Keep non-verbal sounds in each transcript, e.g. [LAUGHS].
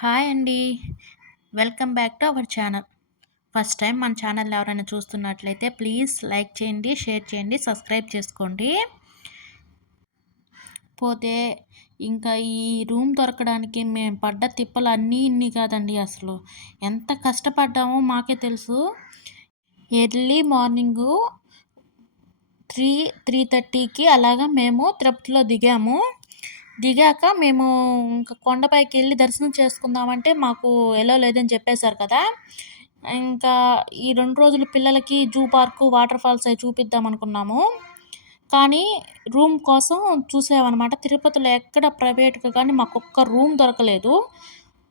Hi అండి. Welcome back to our channel. First time మన channel ఎవరైనా చూస్తున్నట్లయితే ప్లీజ్ లైక్ చేయండి, షేర్ చేయండి, సబ్స్క్రైబ్ చేసుకోండి. పోతే ఇంకా ఈ రూమ్ దొరకడానికి మేము పడ్డ తిప్పలు అన్నీ ఇన్ని కాదండి అసలు. ఎంత కష్టపడ్డామో మాకే తెలుసు. ఎర్లీ మార్నింగు త్రీ త్రీ థర్టీకి అలాగా మేము తిరుపతిలో దిగాము. దిగాక మేము ఇంకా కొండపైకి వెళ్ళి దర్శనం చేసుకుందామంటే మాకు ఎలా లేదని చెప్పేశారు కదా. ఇంకా ఈ రెండు రోజులు పిల్లలకి జూ పార్కు వాటర్ ఫాల్స్ అవి చూపిద్దాం అనుకున్నాము. కానీ రూమ్ కోసం చూసామన్నమాట. తిరుపతిలో ఎక్కడ ప్రైవేట్గా కానీ మాకు ఒక్క రూమ్ దొరకలేదు.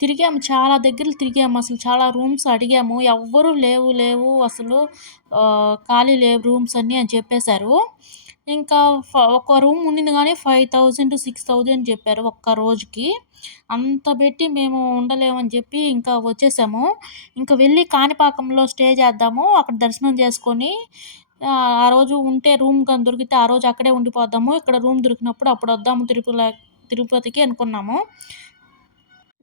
తిరిగాము చాలా దగ్గరలు తిరిగాము. అసలు చాలా రూమ్స్ అడిగాము. ఎవ్వరూ లేవు లేవు అసలు ఖాళీ లేవు రూమ్స్ అన్నీ అని చెప్పేశారు. ఇంకా ఒక రూమ్ ఉండింది కానీ ఫైవ్ థౌజండ్ సిక్స్ థౌజండ్ చెప్పారు ఒక్క రోజుకి. అంత పెట్టి మేము ఉండలేమని చెప్పి ఇంకా వచ్చేసాము. ఇంకా వెళ్ళి కాణిపాకంలో స్టే చేద్దాము అక్కడ దర్శనం చేసుకొని ఆ రోజు ఉంటే రూమ్ కానీ దొరికితే ఆ రోజు అక్కడే ఉండిపోద్దాము ఇక్కడ రూమ్ దొరికినప్పుడు అప్పుడు వద్దాము తిరుపతి తిరుపతికి అనుకున్నాము.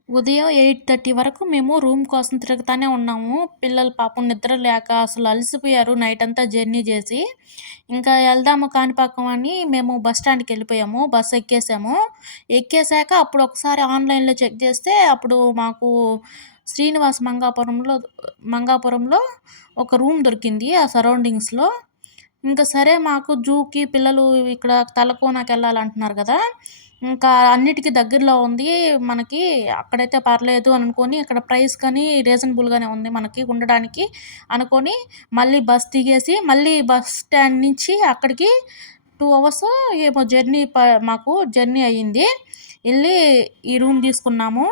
ఉదయం ఎయిట్ థర్టీ వరకు మేము రూమ్ కోసం తిరుగుతూనే ఉన్నాము. పిల్లలు పాపం నిద్ర లేక అసలు అలసిపోయారు నైట్ అంతా జర్నీ చేసి. ఇంకా వెళ్దాము కాణిపాకం అని మేము బస్ స్టాండ్కి వెళ్ళిపోయాము. బస్సు ఎక్కేసాము. ఎక్కేసాక అప్పుడు ఒకసారి ఆన్లైన్లో చెక్ చేస్తే అప్పుడు మాకు శ్రీనివాస్ మంగాపురంలో మంగాపురంలో ఒక రూమ్ దొరికింది ఆ సరౌండింగ్స్లో. ఇంకా సరే మాకు జూకి పిల్లలు ఇక్కడ తలకోనకి వెళ్ళాలంటున్నారు కదా. ఇంకా అన్నిటికీ దగ్గరలో ఉంది. మనకి అక్కడైతే పర్లేదు అనుకొని ఇక్కడ ప్రైస్ కానీ రీజనబుల్గానే ఉంది మనకి ఉండడానికి అనుకొని మళ్ళీ బస్ దిగేసి మళ్ళీ బస్ స్టాండ్ నుంచి అక్కడికి టూ అవర్స్ ఏమో జర్నీ ప మాకు జర్నీ అయ్యింది. వెళ్ళి ఈ రూమ్ తీసుకున్నాము.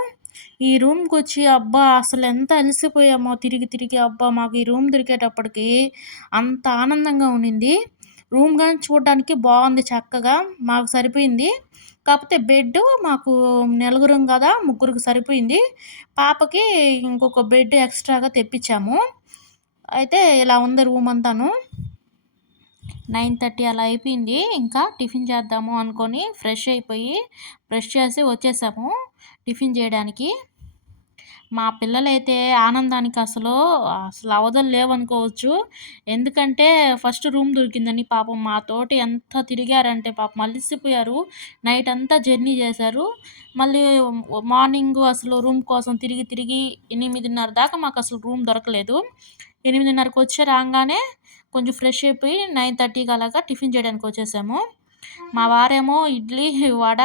ఈ రూమ్కి వచ్చి అబ్బా అసలు ఎంత అలసిపోయామో తిరిగి తిరిగి అబ్బా మాకు ఈ రూమ్ దొరికేటప్పటికి అంత ఆనందంగా ఉండింది. రూమ్ కానీ చూడడానికి బాగుంది చక్కగా మాకు సరిపోయింది. కాకపోతే బెడ్ మాకు నలుగురం కదా ముగ్గురికి సరిపోయింది. పాపకి ఇంకొక బెడ్ ఎక్స్ట్రాగా తెప్పించాము. అయితే ఇలా ఉంది రూమ్ అంతాను. నైన్ థర్టీ అలా అయిపోయింది. ఇంకా టిఫిన్ చేద్దాము అనుకొని ఫ్రెష్ అయిపోయి బ్రష్ చేసి వచ్చేసాము. టిఫిన్ చేయడానికి. మా పిల్లలైతే ఆనందానికి అసలు అసలు అవధులు లేవనుకోవచ్చు. ఎందుకంటే ఫస్ట్ రూమ్ దొరికిందని పాపం మా తోటి ఎంత తిరిగారంటే పాపం అలసిపోయారు. నైట్ అంతా జర్నీ చేశారు. మళ్ళీ మార్నింగ్ అసలు రూమ్ కోసం తిరిగి తిరిగి ఎనిమిదిన్నర దాకా మాకు అసలు రూమ్ దొరకలేదు. ఎనిమిదిన్నరకు వచ్చి రాగానే కొంచెం ఫ్రెష్ అయిపోయి నైన్ థర్టీకి అలాగా టిఫిన్ చేయడానికి వచ్చేసాము. మా వారేమో ఇడ్లీ వడ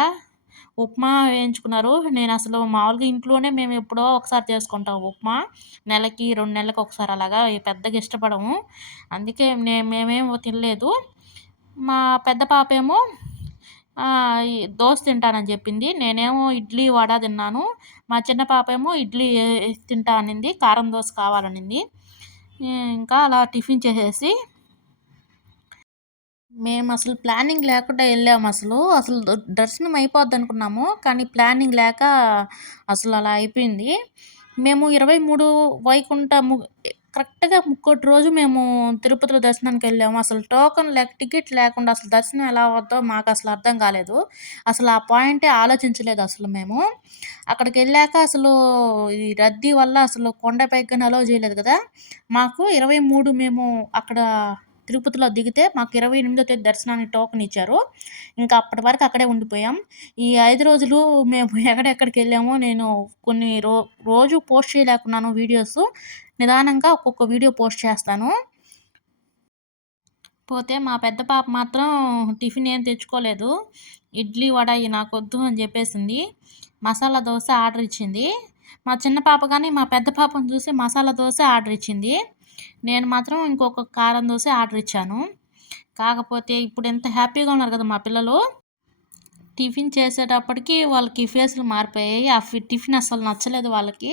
ఉప్మా వేయించుకున్నారు. నేను అసలు మామూలుగా ఇంట్లోనే మేము ఎప్పుడో ఒకసారి చేసుకుంటాం ఉప్మా. నెలకి రెండు నెలలకు ఒకసారి అలాగా పెద్దగా ఇష్టపడము. అందుకే మేమేం తినలేదు. మా పెద్ద పాప ఏమో దోశ తింటానని చెప్పింది. నేనేమో ఇడ్లీ వడ తిన్నాను. మా చిన్న పాప ఏమో ఇడ్లీ తింటా అనింది కారం దోశ కావాలనింది. ఇంకా అలా టిఫిన్ చేసేసి మేము అసలు ప్లానింగ్ లేకుండా వెళ్ళాము అసలు. అసలు దర్శనం అయిపోద్ది అనుకున్నాము. కానీ ప్లానింగ్ లేక అసలు అలా అయిపోయింది. మేము ఇరవై మూడు వైకుంఠ కరెక్ట్గా ముక్కోటి రోజు మేము తిరుపతిలో దర్శనానికి వెళ్ళాము. అసలు టోకన్ లేక టికెట్ లేకుండా అసలు దర్శనం ఎలా అవుద్దో మాకు అసలు అర్థం కాలేదు. అసలు ఆ పాయింటే ఆలోచించలేదు అసలు మేము. అక్కడికి వెళ్ళాక అసలు ఈ రద్దీ వల్ల అసలు కొండపైకి అలో చేయలేదు కదా. మాకు ఇరవై మూడు మేము అక్కడ తిరుపతిలో దిగితే మాకు ఇరవై ఎనిమిదో తేదీ దర్శనానికి టోకెన్ ఇచ్చారు. ఇంకా అప్పటి వరకు అక్కడే ఉండిపోయాం. ఈ ఐదు రోజులు మేము [LAUGHS] ఎక్కడెక్కడికి వెళ్ళామో నేను కొన్ని రో రోజు పోస్ట్ చేయలేకున్నాను వీడియోస్ నిదానంగా ఒక్కొక్క వీడియో పోస్ట్ చేస్తాను. పోతే మా పెద్ద పాప మాత్రం టిఫిన్ ఏం తెచ్చుకోలేదు. ఇడ్లీ వడ నాకు వద్దు అని చెప్పేసింది. మసాలా దోశ ఆర్డర్ ఇచ్చింది. మా చిన్న పాప కానీ మా పెద్ద పాపను చూసి మసాలా దోశ ఆర్డర్ ఇచ్చింది. నేను మాత్రం ఇంకొక కారం దోశ ఆర్డర్ ఇచ్చాను. కాకపోతే ఇప్పుడు ఎంత హ్యాపీగా ఉన్నారు కదా మా పిల్లలు. టిఫిన్ చేసేటప్పటికి వాళ్ళకి ఫేస్లు మారిపోయాయి. ఆ టిఫిన్ అసలు నచ్చలేదు వాళ్ళకి.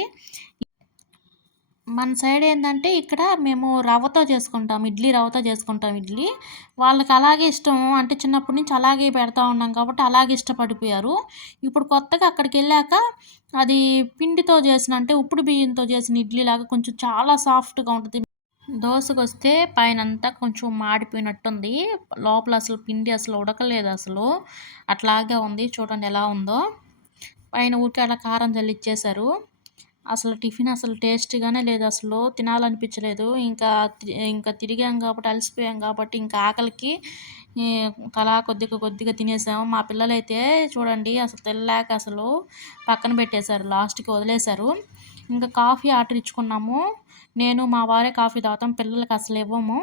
మన సైడ్ ఏంటంటే ఇక్కడ మేము రవ్వతో చేసుకుంటాం ఇడ్లీ రవ్వతో చేసుకుంటాం ఇడ్లీ. వాళ్ళకి అలాగే ఇష్టం. అంటే చిన్నప్పటి నుంచి అలాగే పెడతా ఉన్నాం కాబట్టి అలాగే ఇష్టపడిపోయారు. ఇప్పుడు కొత్తగా అక్కడికి వెళ్ళాక అది పిండితో చేసిన అంటే ఉప్పుడు బియ్యంతో చేసిన ఇడ్లీ లాగా కొంచెం చాలా సాఫ్ట్గా ఉంటుంది. దోశకు వస్తే పైన అంతా కొంచెం మాడిపోయినట్టుంది లోపల అసలు పిండి అసలు ఉడకలేదు అసలు అట్లాగే ఉంది చూడండి ఎలా ఉందో పైన ఊరికే అలా కారం జల్లిచ్చేశారు అసలు టిఫిన్ అసలు టేస్ట్‌గానే లేదు అసలు. తినాలనిపించలేదు. ఇంకా ఇంకా తిరిగాం కాబట్టి అలసిపోయాం కాబట్టి ఇంకా ఆకలికి అలా తలా కొద్దిగా కొద్దిగా తినేసాము. మా పిల్లలైతే చూడండి అసలు తెల్లాక అసలు పక్కన పెట్టేశారు. లాస్ట్‌కి వదిలేశారు. ఇంకా కాఫీ ఆర్డర్ ఇచ్చుకున్నాము. నేను మా వారే కాఫీ తాగుతాం. పిల్లలకి అసలు ఇవ్వము.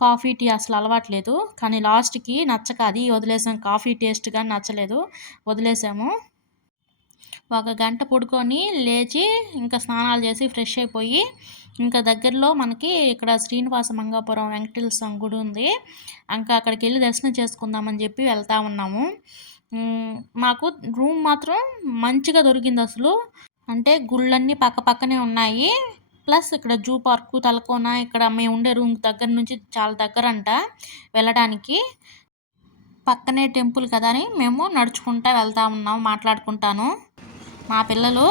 కాఫీ, టీ అసలు అలవాట్లేదు. కానీ లాస్ట్‌కి నచ్చక అది వదిలేసాం. కాఫీ టేస్ట్ కానీ నచ్చలేదు. వదిలేసాము. ఒక గంట పడుకొని లేచి ఇంకా స్నానాలు చేసి ఫ్రెష్ అయిపోయి ఇంకా దగ్గరలో మనకి ఇక్కడ శ్రీనివాస మంగాపురం వెంకటేశ్వర స్వామి గుడి ఉంది ఇంకా అక్కడికి వెళ్ళి దర్శనం చేసుకుందామని చెప్పి వెళ్తా ఉన్నాము మాకు రూమ్ మాత్రం మంచిగా దొరికింది అసలు అంటే గుళ్ళన్నీ పక్క పక్కనే ఉన్నాయి ప్లస్ ఇక్కడ జూ పార్కు తలకోన ఇక్కడ మేము ఉండే రూమ్ దగ్గర నుంచి చాలా దగ్గర అంట వెళ్ళడానికి. పక్కనే టెంపుల్ కదా అని మేము నడుచుకుంటా వెళ్తా ఉన్నాం మాట్లాడుకుంటాను. మా పిల్లలు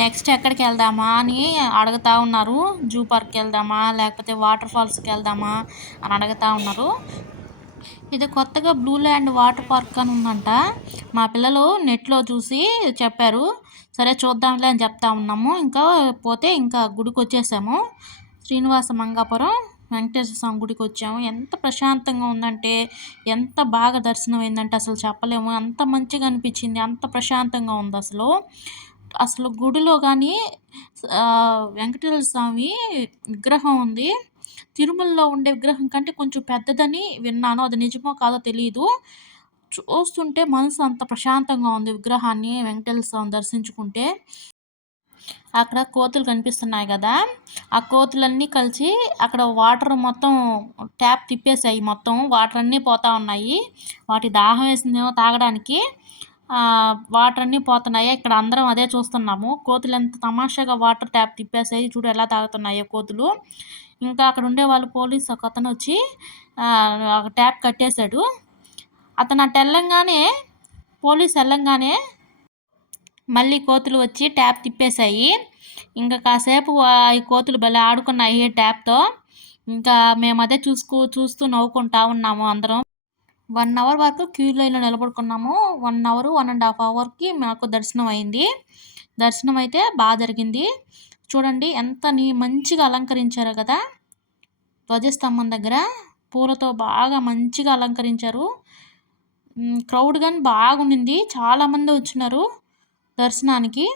నెక్స్ట్ ఎక్కడికి వెళ్దామా అని అడుగుతా ఉన్నారు. జూ పార్క్కి వెళ్దామా లేకపోతే వాటర్ ఫాల్స్కి వెళ్దామా అని అడుగుతా ఉన్నారు. ఇది కొత్తగా బ్లూ ల్యాండ్ వాటర్ పార్క్ అని ఉందంట. మా పిల్లలు నెట్లో చూసి చెప్పారు సరే చూద్దాంలే అని చెప్తా ఉన్నాము. ఇంకా పోతే ఇంకా గుడికి వచ్చేసాము. శ్రీనివాస మంగాపురం వెంకటేశ్వర స్వామి గుడికి వచ్చాము. ఎంత ప్రశాంతంగా ఉందంటే ఎంత బాగా దర్శనం అయిందంటే అసలు చెప్పలేము. అంత మంచిగా అనిపించింది. అంత ప్రశాంతంగా ఉంది అసలు. అసలు గుడిలో కానీ వెంకటేశ్వర స్వామి విగ్రహం ఉంది. తిరుమలలో ఉండే విగ్రహం కంటే కొంచెం పెద్దదని విన్నాను. అది నిజమో కాదో తెలియదు చూస్తుంటే మనసు అంత ప్రశాంతంగా ఉంది విగ్రహాన్ని వెంకటేశ్వర స్వామి దర్శించుకుంటే. అక్కడ కోతులు కనిపిస్తున్నాయి కదా. ఆ కోతులన్నీ కలిసి అక్కడ వాటర్ మొత్తం ట్యాప్ తిప్పేసాయి మొత్తం వాటర్ అన్నీ పోతా ఉన్నాయి. వాటి దాహం వేసిందేమో తాగడానికి. వాటర్ అన్నీ పోతున్నాయి. ఇక్కడ అందరం అదే చూస్తున్నాము. కోతులు ఎంత తమాషాగా వాటర్ ట్యాప్ తిప్పేసాయి చూడు ఎలా తాగుతున్నాయో కోతులు. ఇంకా అక్కడ ఉండే వాళ్ళు పోలీస్ ఒక అతను వచ్చి ఒక ట్యాప్ కట్టేశాడు. అతను అటు వెళ్ళంగానే పోలీస్ వెళ్ళంగానే మళ్ళీ కోతులు వచ్చి ట్యాప్ తిప్పేశాయి. ఇంకా కాసేపు ఈ కోతులు భలే ఆడుకున్నాయి ట్యాప్తో. ఇంకా మేము అదే చూసుకు చూస్తూ నవ్వుకుంటా ఉన్నాము అందరం. వన్ అవర్ వరకు క్యూ లైన్లో నిలబడుకున్నాము. One hour one and half అవర్కి మాకు దర్శనం అయింది. దర్శనం అయితే బాగా జరిగింది. చూడండి ఎంత నీ మంచిగా అలంకరించారు కదా. ధ్వజస్తంభం దగ్గర పూలతో బాగా మంచిగా అలంకరించారు. క్రౌడ్ కానీ బాగుండింది. చాలామంది వచ్చినారు దర్శనానికి.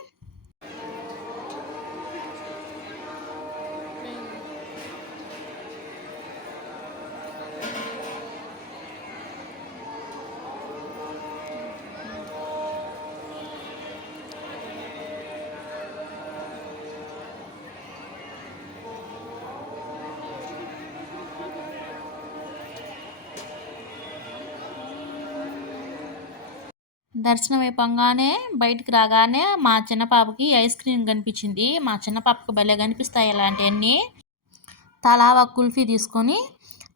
దర్శనం అయిపోగానే బయటికి రాగానే మా చిన్న పాపకి ఐస్ క్రీమ్ కనిపించింది. మా చిన్న పాపకి భలే కనిపిస్తాయి ఇలాంటివన్నీ తలా ఒక కుల్ఫీ తీసుకొని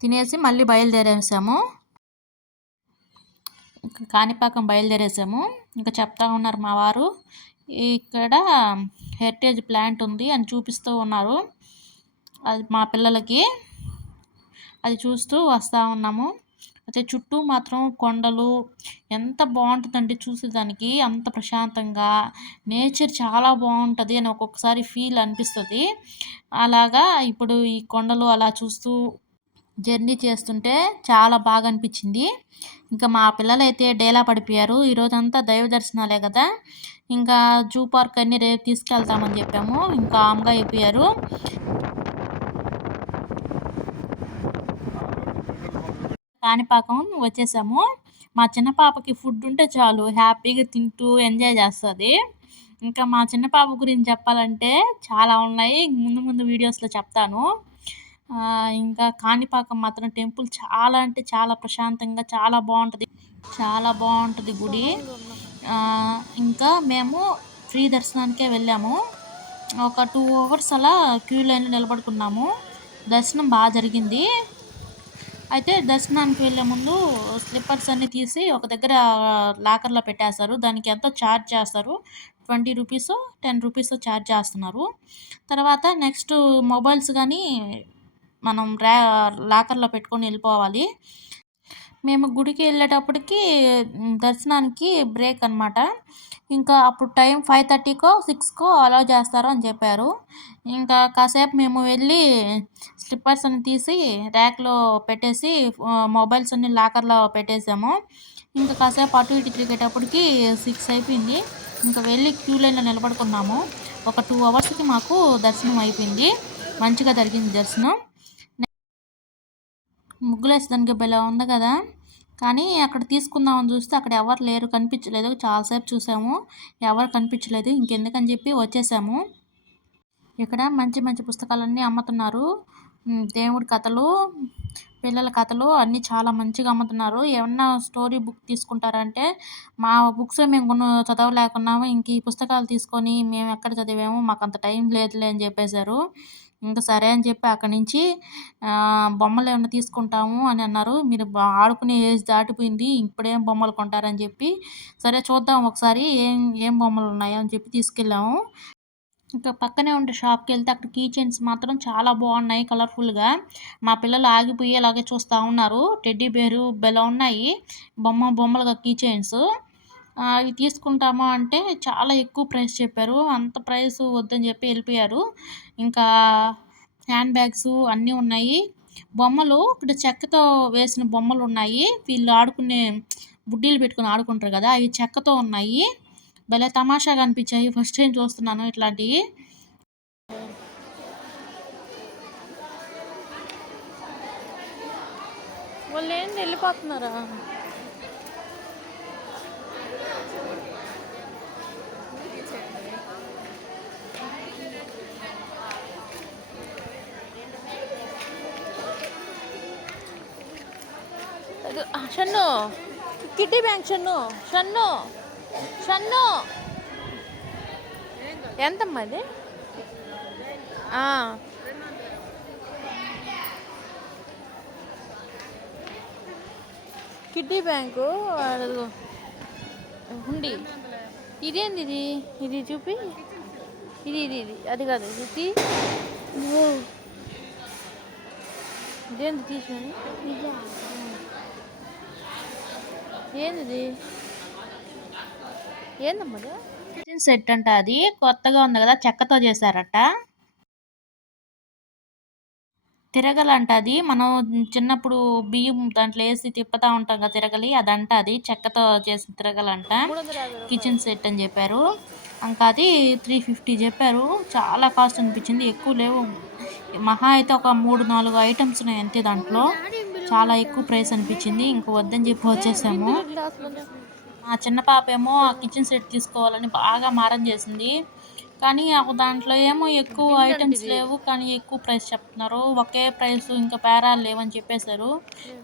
తినేసి మళ్ళీ బయలుదేరేసాము. కాణిపాకం బయలుదేరేసాము. ఇంకా చెప్తా ఉన్నారు మా వారు ఇక్కడ హెరిటేజ్ ప్లాంట్ ఉంది అని చూపిస్తూ ఉన్నారు. అది మా పిల్లలకి. అది చూస్తూ వస్తూ ఉన్నాము. అయితే చుట్టూ మాత్రం కొండలు ఎంత బాగుంటుందంటే చూసేదానికి అంత ప్రశాంతంగా. నేచర్ చాలా బాగుంటుంది అని ఒక్కొక్కసారి ఫీల్ అనిపిస్తుంది. అలాగా ఇప్పుడు ఈ కొండలు అలా చూస్తూ జర్నీ చేస్తుంటే చాలా బాగా అనిపించింది. ఇంకా మా పిల్లలు అయితే డేలా పడిపోయారు. ఈరోజంతా దైవ దర్శనాలే కదా. ఇంకా జూ పార్క్ అన్ని రేపు తీసుకెళ్తామని చెప్పాము. ఇంకా ఆమ్గా అయిపోయారు. కాణిపాకం వచ్చేసాము. మా చిన్న పాపకి ఫుడ్ ఉంటే చాలు హ్యాపీగా తింటూ ఎంజాయ్ చేస్తుంది. ఇంకా మా చిన్న పాప గురించి చెప్పాలంటే చాలా ఉన్నాయి. ముందు ముందు వీడియోస్లో చెప్తాను. ఇంకా కాణిపాకం మాత్రం టెంపుల్ చాలా అంటే చాలా ప్రశాంతంగా చాలా బాగుంటుంది. చాలా బాగుంటుంది గుడి. ఇంకా మేము ఫ్రీ దర్శనానికే వెళ్ళాము. ఒక టూ అవర్స్ అలా క్యూ లైన్లో నిలబడుకున్నాము. దర్శనం బాగా జరిగింది. అయితే దర్శనానికి వెళ్ళే ముందు స్లిప్పర్స్ అన్ని తీసి ఒక దగ్గర లాకర్లో పెట్టేస్తారు. దానికి ఎంతో ఛార్జ్ చేస్తారు. Twenty rupees ten rupees charge చేస్తున్నారు. తర్వాత నెక్స్ట్ మొబైల్స్ కానీ మనం ర్యా లాకర్లో పెట్టుకొని వెళ్ళిపోవాలి. మేము గుడికి వెళ్ళేటప్పటికి దర్శనానికి బ్రేక్ అనమాట ఇంకా అప్పుడు టైం ఫైవ్ థర్టీకో సిక్స్కో అలౌ చేస్తారు అని చెప్పారు. ఇంకా కాసేపు మేము వెళ్ళి స్లిప్పర్స్ అని తీసి ర్యాక్లో పెట్టేసి మొబైల్స్ అన్ని లాకర్లో పెట్టేసాము. ఇంకా కాసేపు అటు ఇటు తిరిగేటప్పటికి సిక్స్ అయిపోయింది. ఇంకా వెళ్ళి క్యూ లైన్లో నిలబడుకున్నాము. ఒక టూ అవర్స్కి మాకు దర్శనం అయిపోయింది. మంచిగా జరిగింది దర్శనం. ముగ్గులేసేదానికి భలే ఉంది కదా. కానీ అక్కడ తీసుకుందామని చూస్తే అక్కడ ఎవరు లేరు కనిపించలేదు. చాలాసేపు చూసాము. ఎవరు కనిపించలేదు. ఇంకెందుకని చెప్పి వచ్చేసాము. ఇక్కడ మంచి మంచి పుస్తకాలన్నీ అమ్ముతున్నారు. దేవుడి కథలు పిల్లల కథలు అన్నీ చాలా మంచిగా అమ్ముతున్నారు. ఏమన్నా స్టోరీ బుక్ తీసుకుంటారంటే మా బుక్స్ మేము కొను చదవలేకున్నాము. ఇంక ఈ పుస్తకాలు తీసుకొని మేము ఎక్కడ చదివాము మాకు అంత టైం లేదులే అని చెప్పేశారు. ఇంకా సరే అని చెప్పి అక్కడి నుంచి బొమ్మలు ఏమైనా తీసుకుంటాము అని అన్నారు. మీరు ఆడుకునే ఏజ్ దాటిపోయింది ఇప్పుడేం బొమ్మలు కొంటారని చెప్పి సరే చూద్దాం ఒకసారి ఏం ఏం బొమ్మలు ఉన్నాయో అని చెప్పి తీసుకెళ్ళాము. ఇంకా పక్కనే ఉండే షాప్కి వెళ్తే అక్కడ కీ చైన్స్ మాత్రం చాలా బాగున్నాయి కలర్ఫుల్గా మా పిల్లలు ఆగిపోయి అలాగే చూస్తూ ఉన్నారు. టెడ్డీ బేరు బెల ఉన్నాయి బొమ్మ బొమ్మలుగా కీ చైన్స్ అవి తీసుకుంటాము? అంటే చాలా ఎక్కువ ప్రైస్ చెప్పారు. అంత ప్రైస్ వద్దని చెప్పి వెళ్ళిపోయారు. ఇంకా హ్యాండ్ బ్యాగ్స్ అన్నీ ఉన్నాయి. బొమ్మలు ఇక్కడ చెక్కతో వేసిన బొమ్మలు ఉన్నాయి. వీళ్ళు ఆడుకునే బుడ్డీలు పెట్టుకుని ఆడుకుంటారు కదా అవి చెక్కతో ఉన్నాయి. భలే తమాషాగా అనిపించాయి. ఫస్ట్ టైం చూస్తున్నాను ఇట్లాంటివి. వాళ్ళు ఏంటి వెళ్ళిపోతున్నారా? షన్ను కిడ్డీ బ్యాంక్ షన్ను షన్ను షన్ను ఎంతమ్మా అది కిడ్డీ బ్యాంకు హుండి ఇదేంది ఇది ఇది చూపి ఇది ఇది ఇది అది కాదు ఇది తీ. ఇదేంది తీసుకొని ఏంది ఏందమ్మా కిచెన్ సెట్ అంట అది. కొత్తగా ఉంది కదా చెక్కతో చేశారట. తిరగలంట అది. మనం చిన్నప్పుడు బియ్యం దాంట్లో వేసి తిప్పుతా ఉంటాం కదా తిరగలి అదంట అది. చెక్కతో చేసిన తిరగలంట. కిచెన్ సెట్ అని చెప్పారు. ఇంకా అది త్రీ ఫిఫ్టీ చెప్పారు. చాలా కాస్ట్ అనిపించింది. ఎక్కువ లేవు. మహా అయితే ఒక మూడు నాలుగు ఐటమ్స్ ఉన్నాయి అంతే దాంట్లో. చాలా ఎక్కువ ప్రైస్ అనిపించింది. ఇంక వద్దని చెప్పి వచ్చేసాము. మా చిన్న పాప ఏమో ఆ కిచెన్ సెట్ తీసుకోవాలని బాగా మారం చేసింది. కానీ దాంట్లో ఏమో ఎక్కువ ఐటమ్స్ లేవు. కానీ ఎక్కువ ప్రైస్ చెప్తున్నారు. ఒకే ప్రైస్ ఇంకా పేరాలు లేవని చెప్పేశారు.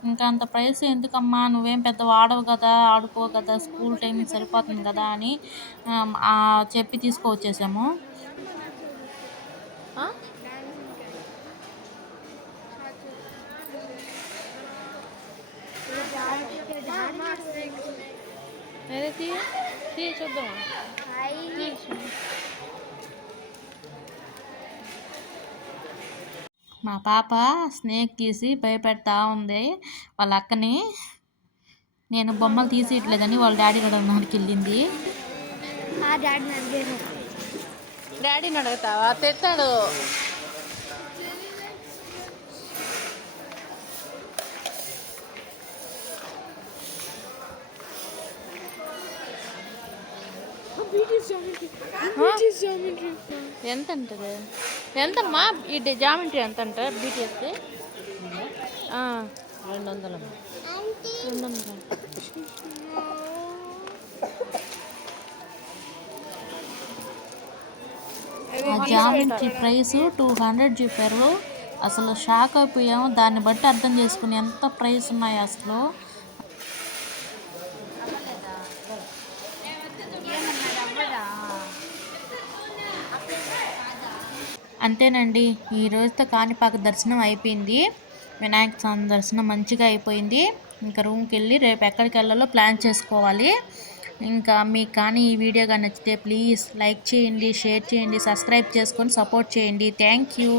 ఇంకా అంత ప్రైస్ ఎందుకమ్మా? నువ్వేం పెద్ద వాడవు కదా ఆడుకో కదా స్కూల్ టైం సరిపోతుంది కదా అని చెప్పి తీసుకువచ్చేసాము ఆ? ఏది తీ తీ చూద్దాం. మా పాప స్నేక్ తీసి భయపెడతా ఉంది. వాళ్ళ అక్కని నేను బొమ్మలు తీసి ఇట్లేదని వాళ్ళ డాడీ అడగడానికి వెళ్ళింది. ఆ డాడీని అడిగాను డాడీని అడుగుతావా? తెస్తాడు ఎంత అంటది ఎంతమ్మా? ఈ జామెట్రీ ఎంత అంట బీటీఎస్ రెండు వందలు రెండు వందలు ఆ జామెట్రీ ప్రైస్ టూ హండ్రెడ్ చెప్పారు. అసలు షాక్ అయిపోయాము. దాన్ని బట్టి అర్థం చేసుకుని ఎంత ప్రైస్ ఉన్నాయి అసలు? అంతేనండి. ఈ రోజుతో కాణిపాక దర్శనం అయిపోయింది. వినాయక స్వామి దర్శనం మంచిగా అయిపోయింది. ఇంకా రూమ్కి వెళ్ళి రేపు ఎక్కడికి వెళ్ళాలో ప్లాన్ చేసుకోవాలి. ఇంకా మీకు కానీ ఈ వీడియో కానీ నచ్చితే ప్లీజ్ లైక్ చేయండి షేర్ చేయండి సబ్స్క్రైబ్ చేసుకొని సపోర్ట్ చేయండి. Thank you.